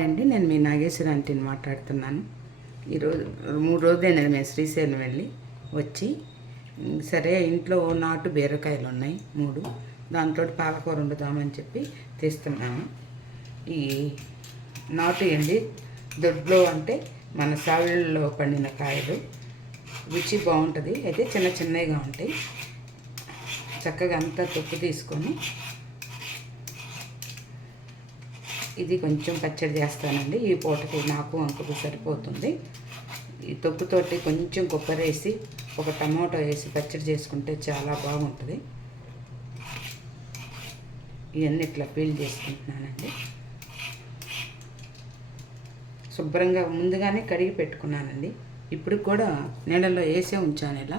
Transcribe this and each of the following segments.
అండి నేను మీ నాగేశ్వర ఆంటీని మాట్లాడుతున్నాను. ఈరోజు మూడు రోజులైందండి మేము శ్రీశైలం వెళ్ళి వచ్చి. సరే ఇంట్లో నాటు బీరకాయలు ఉన్నాయి మూడు. దాంతో పాలకూర వండుదామని చెప్పి తీస్తున్నాము. ఈ నాటు అండి దొడ్లో అంటే మన సావిళ్ళలో పండిన కాయలు. రుచి బాగుంటుంది. అయితే చిన్న చిన్నగా ఉంటాయి. చక్కగా అంతా తొక్కు తీసుకొని ఇది కొంచెం పచ్చడి చేస్తానండి. ఈ పూటకి నాకు అంకుకు సరిపోతుంది. ఈ తొక్కుతోటి కొంచెం కొబ్బరి వేసి ఒక టమాటో వేసి పచ్చడి చేసుకుంటే చాలా బాగుంటుంది. ఇవన్నీ ఇట్లా పీల్ చేసుకుంటున్నానండి. శుభ్రంగా ముందుగానే కడిగి పెట్టుకున్నానండి. ఇప్పుడు కూడా నీళ్ళలో వేసే ఉంచాను ఇలా.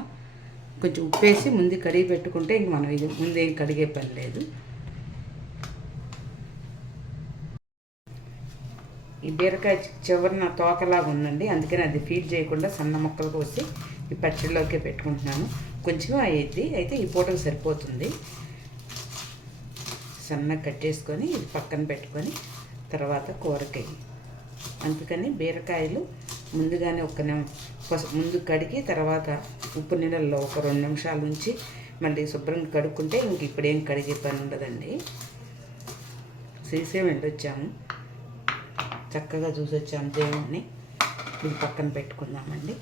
కొంచెం ఉప్పు వేసి ముందు కడిగి పెట్టుకుంటే ఇంక మనం ఇది ముందేం కడిగే పని లేదు. ఈ బీరకాయ చివరిన తోకలాగా ఉందండి. అందుకని అది ఫీడ్ చేయకుండా సన్న ముక్కలు కోసి ఈ పచ్చడిలోకి పెట్టుకుంటున్నాను. కొంచెం అయ్యిద్ది. అయితే ఈ పూటకు సరిపోతుంది. సన్నగా కట్టేసుకొని ఇది పక్కన పెట్టుకొని తర్వాత కూరకాయ. అందుకని బీరకాయలు ముందుగానే ఒక ముందు కడిగి తర్వాత ఉప్పు నీళ్ళల్లో ఒక రెండు నిమిషాల నుంచి మళ్ళీ శుభ్రంగా కడుక్కుంటే ఇంక ఇప్పుడేం కడిగే పని ఉండదండి. శ్రీశైలం వెళ్ళొచ్చాము చక్కగా చూసొచ్చాను దేవుణ్ణి. ఇది పక్కన పెట్టుకుందామండి.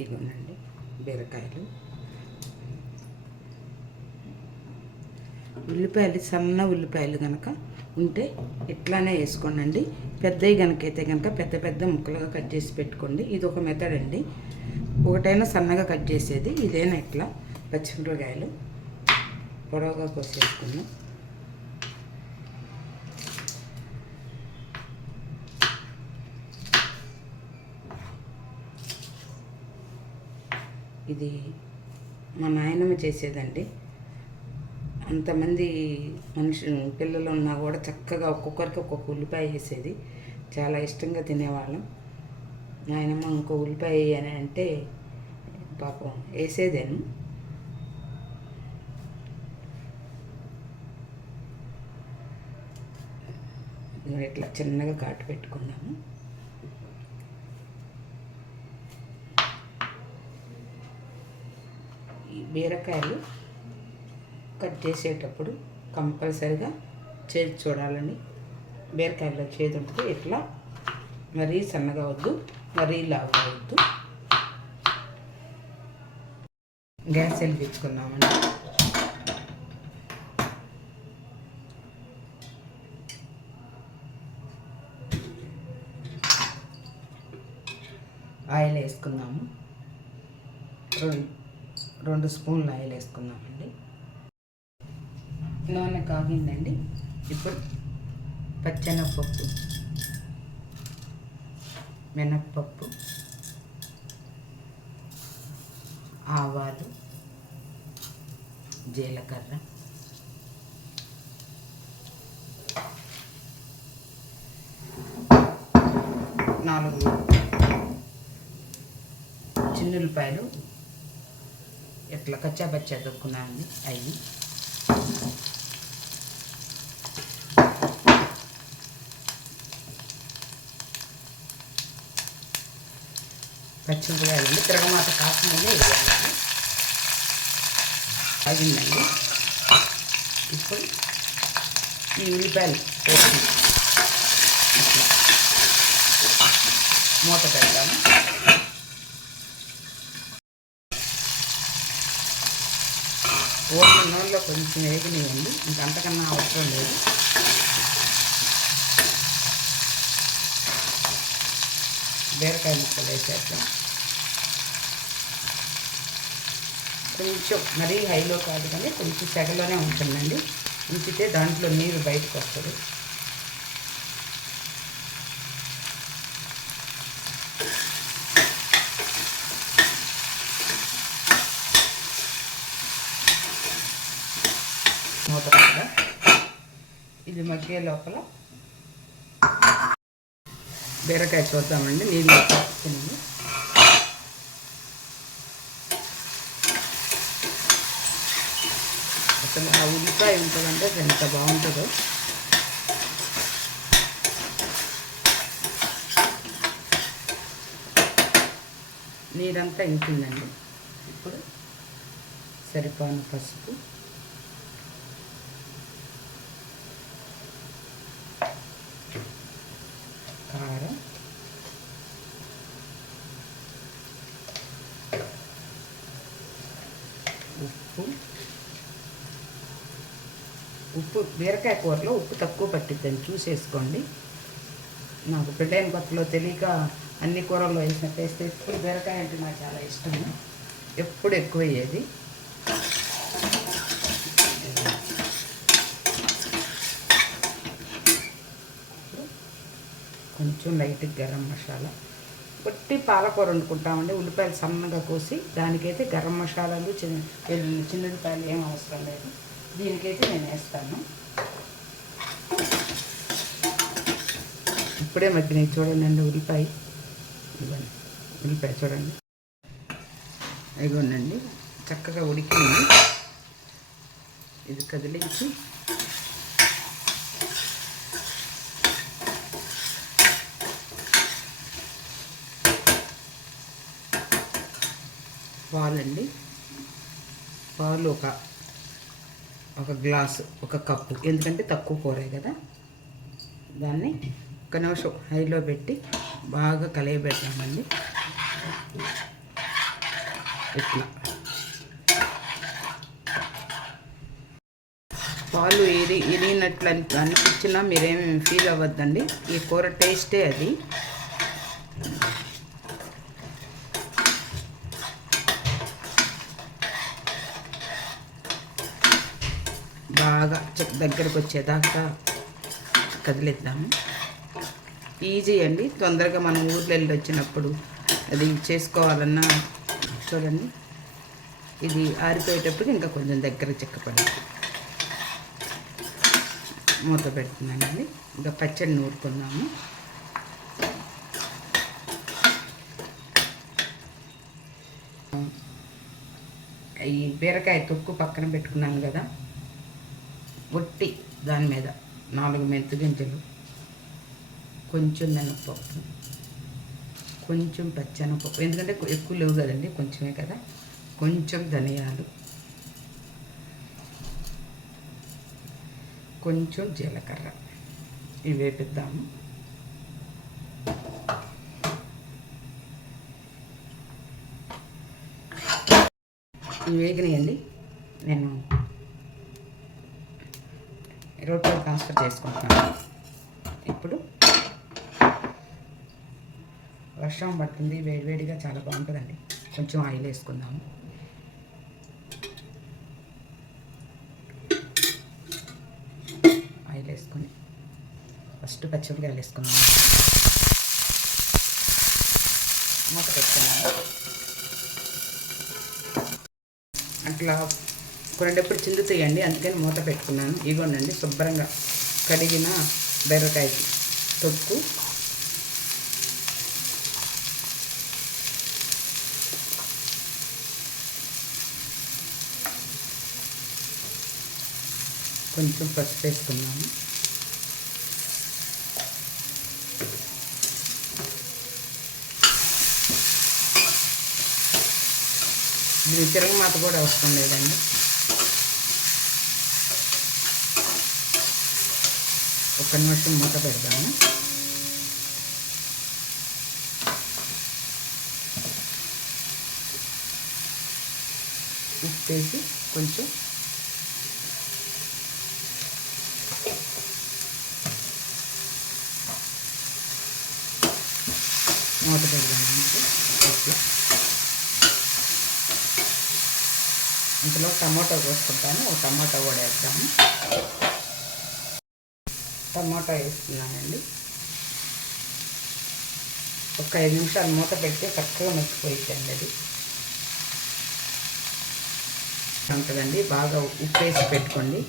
ఇదిగోనండి బీరకాయలు. ఉల్లిపాయలు సన్న ఉల్లిపాయలు కనుక ఉంటే ఇట్లానే వేసుకోండి పెద్దవి కనుక అయితే కనుక పెద్ద పెద్ద ముక్కలుగా కట్ చేసి పెట్టుకోండి. ఇది ఒక మెథడ్ అండి. ఒకటైనా సన్నగా కట్ చేసేది. ఇదేనా ఇట్లా? పచ్చిమిరపకాయలు. పొడవుగా కోసేసుకున్నాం ఇది మా నాయనమ్మ చేసేదండి. అంతమంది మనుషులు పిల్లలు ఉన్నా కూడా చక్కగా ఒక్కొక్కరికి ఒక్కొక్క ఉల్లిపాయ వేసేది. చాలా ఇష్టంగా తినేవాళ్ళం. నాయనమ్మ ఇంకో ఉల్లిపాయ అని అంటే పాపం వేసేదేను. ఇట్లా చిన్నగా ఘాటు పెట్టుకుందాము ఈ బీరకాయలు కట్ చేసేటప్పుడు కంపల్సరిగా చేతి చూడాలని బీరకాయలో చేతి ఉంటుంది ఇట్లా మరీ సన్నగా వద్దు మరీ లావుగా వద్దు. గ్యాస్ వెలిగించుకుందామండి ఆయిల్ వేసుకుందాము. రెండు రెండు స్పూన్లు ఆయిల్ వేసుకుందామండి. నూనె కాగిందండి. ఇప్పుడు పచ్చెనగపప్పు మినప్పప్పు ఆవాలు జీలకర్ర నాలుగు చిన్నులపాయలు ఇట్లా కచ్చా బచ్చా దొక్కున్నాను అవి పచ్చిమిరపకాయలు తిరగమాత కాకుండా వేయాలి. అయిందండి ఇప్పుడు ఈ ఉల్లిపాయలు వేసి మూత పెడతాము. ఓట్ల నూనెలో కొంచెం వేగనివ్వండి ఇంక అంతకన్నా అవసరం లేదు. బీరకాయ ముక్కలు వేసేద్దాం. కొంచెం మరీ హైలో కాదు కానీ కొంచెం సెగలోనే ఉంటుందండి. ఉంచితే దాంట్లో నీరు బయటకు వస్తుంది మూత పెట్ట ఇది మగ్గే లోపల. బీరకాయ చూద్దామండి నీళ్ళు పట్టుకుని అసలు ఆ ఉల్లిపాయ ఉంటుందంటే అసలు ఎంత బాగుంటుందో. నీరంతా ఇంకిందండి. ఇప్పుడు సరిపోను పసుపు కారం ఉప్పు ఉప్పు బీరకాయ కూరలో ఉప్పు తక్కువ పట్టిద్దని చూసేసుకోండి. నాకు పెళ్ళైన కొత్తలో తెలియక అన్ని కూరల్లో వేసిన టేస్ట్ ఎప్పుడు బీరకాయ అంటే నాకు చాలా ఇష్టం ఎప్పుడు ఎక్కువ అయ్యేది కొంచెం లైట్ గరం మసాలా. కొట్టి పాలకూర వండుకుంటామండి. ఉల్లిపాయలు సన్నగా కోసి దానికైతే గరం మసాలాలు చిన్న వెల్లుల్లి ఏం అవసరం లేదు. దీనికైతే నేను వేస్తాను. ఇప్పుడే మగ్గినాయి చూడండి ఉల్లిపాయ. ఇవ్వండి. ఉల్లిపాయ చూడండి. ఇదిగోండి చక్కగా ఉడికింది. ఇది కదిలించి పాలండి. పాలు ఒక ఒక గ్లాసు ఒక కప్పు. ఎందుకంటే తక్కువ కూరే కదా. దాన్ని ఒక నిమిషం హైలో పెట్టి బాగా కలియబెట్టామండి ఇట్లా. పాలు ఇరి ఎరిగినట్లు అని అనిపించినా మీరేమి ఫీల్ అవ్వద్దండి. ఈ కూర టేస్టే అది బాగా చెక్ దగ్గరకు వచ్చేదాకా కదిలిద్దాము. ఈజీ అండి తొందరగా మనం ఊర్లో వెళ్ళి వచ్చినప్పుడు అది చేసుకోవాలన్నా. చూడండి ఇది ఆరిపోయేటప్పుడు ఇంకా కొంచెం దగ్గర చెక్కపడి మూత పెడుతున్నానండి. ఇంకా పచ్చడి నూరుకున్నాము. ఈ బీరకాయ తొక్కు పక్కన పెట్టుకున్నాను కదా. ఒట్టి దాని మీద నాలుగు మెంతు గింజలు కొంచెం మినప్పప్పు కొంచెం పచ్చెనపప్పు. ఎందుకంటే ఎక్కువ లేవు కదండి కొంచెమే కదా. కొంచెం ధనియాలు కొంచెం జీలకర్ర. ఇవి వేపిద్దాము. ఇవి వేగినాయండి నేను రోట్లో ట్రాన్స్ఫర్ చేసుకుంటున్నాను. ఇప్పుడు వర్షం పడుతుంది వేడివేడిగా చాలా బాగుంటుందండి. కొంచెం ఆయిల్ వేసుకుందాము. ఆయిల్ వేసుకొని ఫస్ట్ పచ్చిమిరకాయలు వేసుకున్నాము మూత పెట్టుకున్నాము అట్లా కొనేటప్పుడు చిందుతాయండి అందుకని మూత పెట్టుకున్నాను. ఇగోండి శుభ్రంగా కడిగిన బెర్రకాయ తొక్కు. కొంచెం పసుపు వేసుకున్నాము దీని తిరగమాత కూడా అవసరం లేదండి. ఒక నిమిషం మూత పెడదాము. ఉప్పు వేసి కొంచెం మూత పెడదాము ఓకే. ఇందులో టమాటో కోసుకుంటాను. ఒక టమాటో కూడా వేద్దాము. టమాటా వేస్తున్నానండి. ఒక ఐదు నిమిషాలు మూత పెడితే చక్కగా మెచ్చిపోయిందండి అది. ఉంటుందండి బాగా ఉప్పు వేసి పెట్టుకోండి.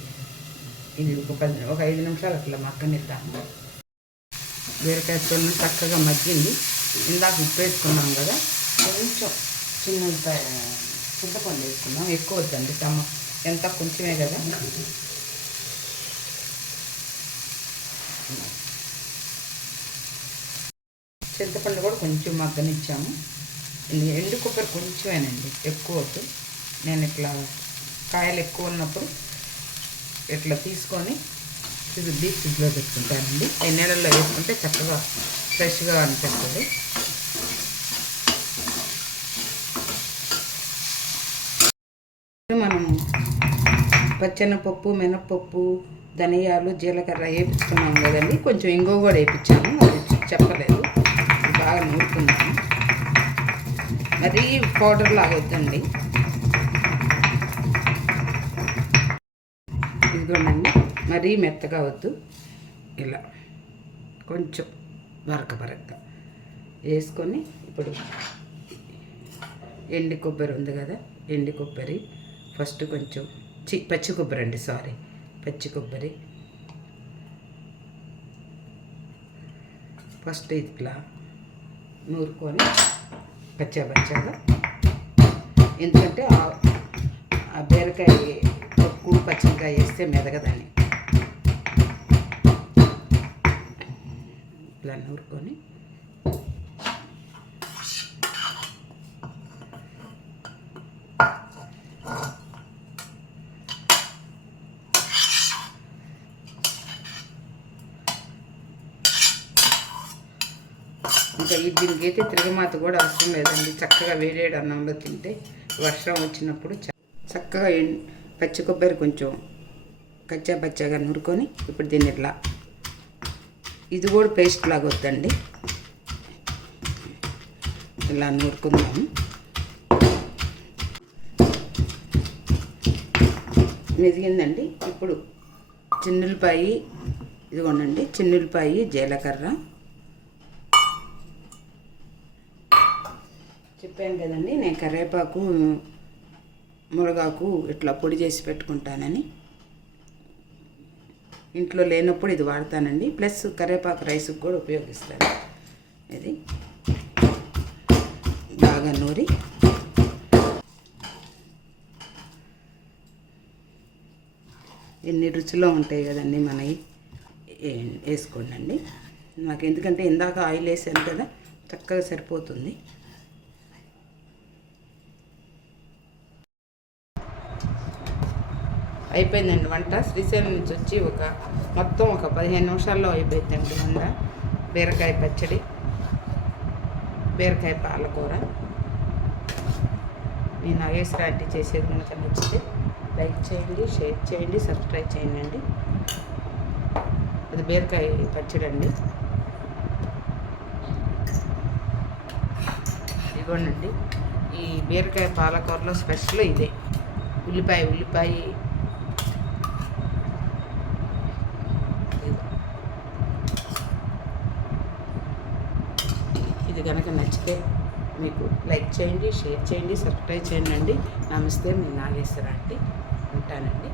ఇది ఒక పది ఒక ఐదు నిమిషాలు అట్లా మక్కనిద్దాము బీరకాయ తొలి చక్కగా మగ్గింది. ఇందాక ఉప్పు వేసుకున్నాం కదా కొంచెం చిన్న చింతపండు వేసుకున్నాం. ఎక్కువ వద్దండి టమా ఎంత కొంచెమే కదా. చింతపండు కూడా కొంచెం మగ్గనిచ్చాము. ఎండు కొబ్బరి కొంచెమేనండి ఎక్కువ వద్దు. నేను ఇట్లా కాయలు ఎక్కువ ఉన్నప్పుడు ఇట్లా తీసుకొని ఇది డీప్ ఫ్రిడ్జ్లో పెట్టుకుంటానండి. ఈ నీళ్ళల్లో వేసుకుంటే చక్కగా ఫ్రెష్గా అనిపిస్తుంది. మనం పచ్చెనపప్పు మినప్పప్పు ధనియాలు జీలకర్ర వేపించుకున్నాం కదండి. కొంచెం ఇంగో కూడా వేయించాము అది చెప్పలేదు. బాగా నూరుకున్నాము మరీ పౌడర్ లాగా వద్దండి. ఇదిగోండి. మరీ మెత్తగా వద్దు. ఇలా కొంచెం బరక బరక వేసుకొని ఇప్పుడు ఎండి కొబ్బరి ఉంది కదా ఎండి కొబ్బరి. ఫస్ట్ కొంచెం చి పచ్చి కొబ్బరి అండి సారీ. పచ్చి కొబ్బరి. ఫస్ట్ ఇట్లా నూరుకొని పచ్చా పచ్చాగా. ఎందుకంటే ఆ- ఆ బీరకాయ పప్పు పచ్చిమిరకాయ వేస్తే మెదగదని ఇట్లా నూరుకొని దీనికి అయితే తిరగమాత కూడా అవసరం లేదండి. చక్కగా వేరేడు అన్నంలో తింటే వర్షం వచ్చినప్పుడు చ- చక్కగా పచ్చి కొబ్బరి కొంచెం కచ్చా పచ్చాగా నూరుకొని ఇప్పుడు దీన్ని ఇట్లా ఇది కూడా పేస్ట్ లాగా వద్దండి. ఇలా నూరుకుందాము. మెదిగిందండి. ఇప్పుడు చిన్నులపాయి ఇదిగోనండి చిన్నులపాయి జీలకర్ర. చెప్పాను కదండి నేను కరివేపాకు మునగాకు ఇట్లా పొడి చేసి పెట్టుకుంటానని. ఇంట్లో లేనప్పుడు ఇది వాడతానండి. ప్లస్ కరివేపాకు రైస్కి కూడా ఉపయోగిస్తాను. ఇది బాగా నూరి. ఎన్ని రుచిలో ఉంటాయి కదండి మనవి వేసుకోండి అండి. నాకు ఎందుకంటే ఇందాక ఆయిల్ వేసాను కదా చక్కగా సరిపోతుంది. అయిపోయిందండి వంట. శ్రీశైలం నుంచి వచ్చి ఒక మొత్తం ఒక పదిహేను నిమిషాల్లో అయిపోయిందండి వంట. బీరకాయ పచ్చడి బీరకాయ పాలకూర. మీ నాగేశ్వర ఆంటీ చేసేది కనుక నచ్చితే లైక్ చేయండి షేర్ చేయండి సబ్స్క్రైబ్ చేయండి. అండి అది బీరకాయ పచ్చడి అండి. ఇదిగోండి ఈ బీరకాయ పాలకూరలో స్పెషల్ ఇదే. ఉల్లిపాయ ఉల్లిపాయ ఇదిగో. ఇది కనుక నచ్చితే మీకు లైక్ చేయండి షేర్ చేయండి సబ్స్క్రైబ్ చేయండి అండి. నమస్తే మీ నాగేశ్వర అండి ఉంటానండి.